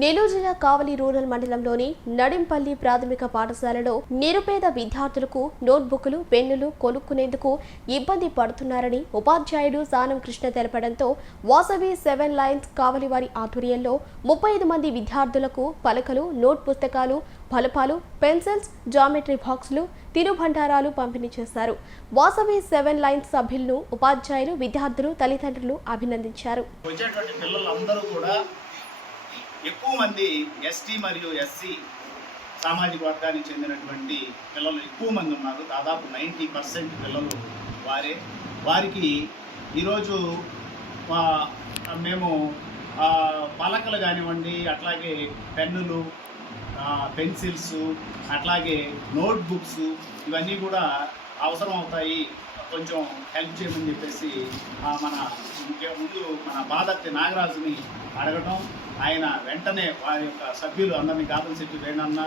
నెల్లూరు జిల్లా కావలి రూరల్ మండలంలోని నడింపల్లి ప్రాథమిక పాఠశాలలో నిరుపేద విద్యార్థులకు నోట్బుక్లు పెన్నులు కొనుక్కునేందుకు ఇబ్బంది పడుతున్నారని ఉపాధ్యాయుడు సానం కృష్ణ తెలపడంతో వాసవి సెవెన్ లైన్స్ కావలి వారి ఆధ్వర్యంలో ముప్పై ఐదు మంది విద్యార్థులకు పలకలు నోట్ పుస్తకాలు ఫలపాలు పెన్సిల్స్ జామెట్రీ బాక్సులు తినుభండారాలు పంపిణీ చేశారు. వాసవి సెవెన్ లైన్స్ సభ్యులను ఉపాధ్యాయులు విద్యార్థులు తల్లిదండ్రులు అభినందించారు. కూడా ఎక్కువ మంది ఎస్టీ మరియు ఎస్సీ సామాజిక వర్గానికి చెందినటువంటి పిల్లలు ఎక్కువ మంది ఉన్నారు. దాదాపు నైంటీ పర్సెంట్ పిల్లలు వారే. వారికి ఈరోజు మేము పలకలు కానివ్వండి అట్లాగే పెన్నులు పెన్సిల్స్ అట్లాగే నోట్బుక్స్ ఇవన్నీ కూడా అవసరం అవుతాయి కొంచెం హెల్ప్ చేయమని చెప్పేసి మన ముందు మన బాదర్తి నాగరాజుని అడగటం ఆయన వెంటనే వారి యొక్క సభ్యులు అందరినీ గాదం శెట్టి వేణన్న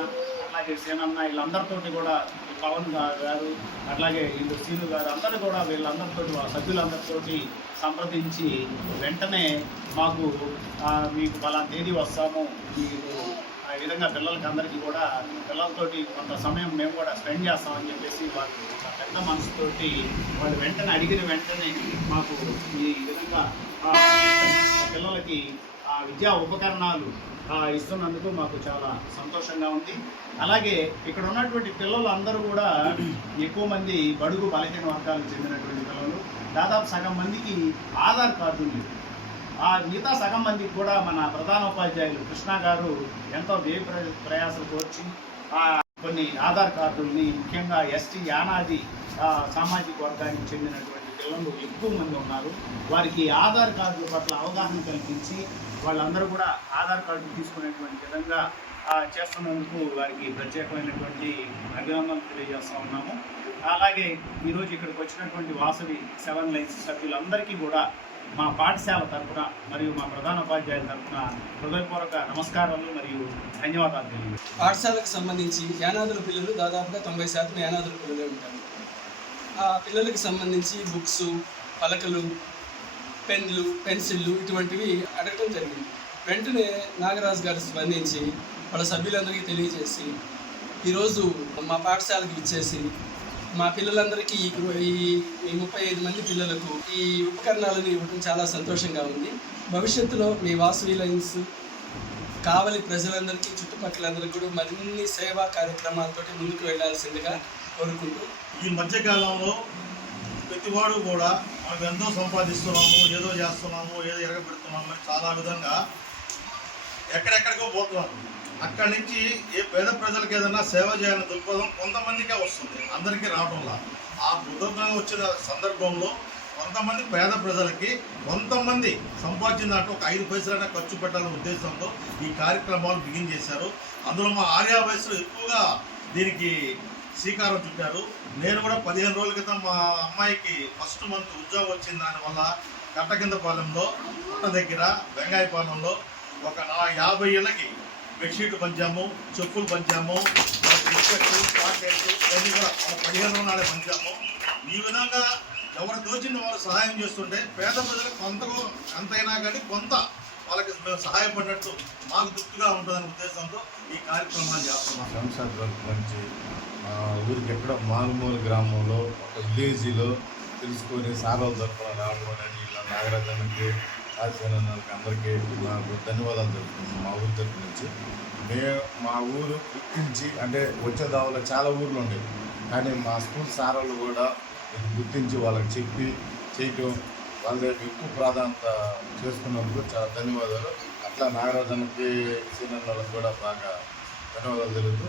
అట్లాగే సేనన్న వీళ్ళందరితోటి కూడా పవన్ గారు అట్లాగే వీళ్ళు సీను గారు అందరూ కూడా వీళ్ళందరితోటి ఆ సభ్యులందరితోటి సంప్రదించి వెంటనే మాకు మీకు పలానా తేదీ వస్తాము మీరు ఆ విధంగా పిల్లలకి అందరికీ కూడా పిల్లలతోటి కొంత సమయం మేము కూడా స్పెండ్ చేస్తామని చెప్పేసి వాళ్ళు పెద్ద మనసుతోటి వాళ్ళు వెంటనే అడిగిన వెంటనే మాకు ఈ విధంగా పిల్లలకి ఆ విద్యా ఉపకరణాలు ఇస్తున్నందుకు మాకు చాలా సంతోషంగా ఉంది. అలాగే ఇక్కడ ఉన్నటువంటి పిల్లలు అందరూ కూడా ఎక్కువ మంది బడుగు బలహీన వర్గాలకు చెందినటువంటి పిల్లలు. దాదాపు సగం మందికి ఆధార్ కార్డు లేదు ఆ మిగతా సగం మందికి కూడా మన ప్రధాన ఉపాధ్యాయులు కృష్ణ గారు ఎంతో వ్యయ ప్ర- కోర్చి ఆ కొన్ని ఆధార్ కార్డుల్ని ముఖ్యంగా ఎస్టీ యానాది సామాజిక వర్గానికి చెందినటువంటి పిల్లలు ఎక్కువ మంది ఉన్నారు. వారికి ఆధార్ కార్డుల పట్ల అవగాహన కల్పించి వాళ్ళందరూ కూడా ఆధార్ కార్డు తీసుకునేటువంటి విధంగా చేస్తున్నందుకు వారికి ప్రత్యేకమైనటువంటి అభినందనలు తెలియజేస్తూ ఉన్నాము. అలాగే ఈరోజు ఇక్కడికి వచ్చినటువంటి వాసవి సెవెన్ లైన్స్ సభ్యులందరికీ కూడా మా పాఠశాల తరఫున మరియు మా ప్రధాన ఉపాధ్యాయుల తరఫున హృదయపూర్వక నమస్కారాలు మరియు ధన్యవాదాలు తెలియజేస్తాను పాఠశాలకు సంబంధించి యానాదుల పిల్లలు దాదాపుగా తొంభై శాతం యానాదుల పిల్లలే ఉంటారు. ఆ పిల్లలకు సంబంధించి బుక్స్ పలకలు పెన్లు పెన్సిళ్ళు ఇటువంటివి అడగటం జరిగింది. వెంటనే నాగరాజు గారు స్పందించి వాళ్ళ సభ్యులందరికీ తెలియజేసి ఈరోజు మా పాఠశాలకు ఇచ్చేసి మా పిల్లలందరికీ ఈ ఈ ముప్పై ఐదు మంది పిల్లలకు ఈ ఉపకరణాలను ఇవ్వడం చాలా సంతోషంగా ఉంది. భవిష్యత్తులో మీ వాసవి లైన్స్ కావలి ప్రజలందరికీ చుట్టుపక్కలందరికీ కూడా మరిన్ని సేవా కార్యక్రమాలతో ముందుకు వెళ్ళాల్సిందిగా కోరుకుంటూ. ఈ మధ్యకాలంలో ప్రతివాడు కూడా మనం ఎంతో సంపాదిస్తున్నాము ఏదో చేస్తున్నాము ఏదో ఎరగబెడుతున్నాము చాలా విధంగా ఎక్కడెక్కడికో పోతున్నారు. అక్కడి నుంచి ఏ పేద ప్రజలకు ఏదైనా సేవ చేయాలని దృక్పథం కొంతమందికే వస్తుంది అందరికీ రావడంలా ఆ దృక్పథంగా వచ్చిన సందర్భంలో కొంతమంది పేద ప్రజలకి కొంతమంది సంపాదించిన దాంట్లో ఒక ఐదు పైసలైనా ఖర్చు పెట్టాలనే ఉద్దేశంతో ఈ కార్యక్రమాలు బిగిన్ చేశారు. అందులో మా ఆర్యా వయసులో ఎక్కువగా దీనికి శ్రీకారం చుట్టారు. నేను కూడా పదిహేను రోజుల క్రితం మా అమ్మాయికి ఫస్ట్ మంత్ ఉద్యోగం వచ్చింది. దానివల్ల కట్టకిందపాలెంలో పుట్ట దగ్గర బెంగాయపాలెంలో ఒక నా యాభై ఏళ్ళకి బెడ్షీట్ పంచాము చెప్పులు పంచాము బిస్కెట్లు పాకెట్లు ఇవన్నీ కూడా పదిహేను నాడే పంచాము. ఈ విధంగా ఎవరు దోచిన వాళ్ళు సహాయం చేస్తుంటే పేద ప్రజలకు కొంత ఎంతైనా కానీ కొంత వాళ్ళకి మేము సహాయపడినట్టు మాకు తృప్తిగా ఉంటుందనే ఉద్దేశంతో ఈ కార్యక్రమాలు చేస్తున్నాం. శంషాద్ వరకు నుంచి ఊరికి ఎక్కడ మారుమూల గ్రామంలో ఒక విలేజీలో తెలుసుకొని సారాలు తరఫున రావడం అనేది ఇలా నాగరాజానికి రాజసేనకి అందరికీ నాకు ధన్యవాదాలు తెలుపుతున్నాను మా ఊరి తరపు నుంచి. మేము మా ఊరు గుర్తించి అంటే వచ్చే దావలో చాలా ఊర్లు ఉండేవి. కానీ మా స్కూల్ సారాలు కూడా గుర్తించి వాళ్ళకి చెప్పి చేయటం వాళ్ళ ఎక్కువ ప్రాధాన్యత చేసుకున్నందుకు చాలా ధన్యవాదాలు. అట్లా నాగరాజన్కి సీనియర్ వాళ్ళకి కూడా బాగా ధన్యవాదాలు తెలుపుతూ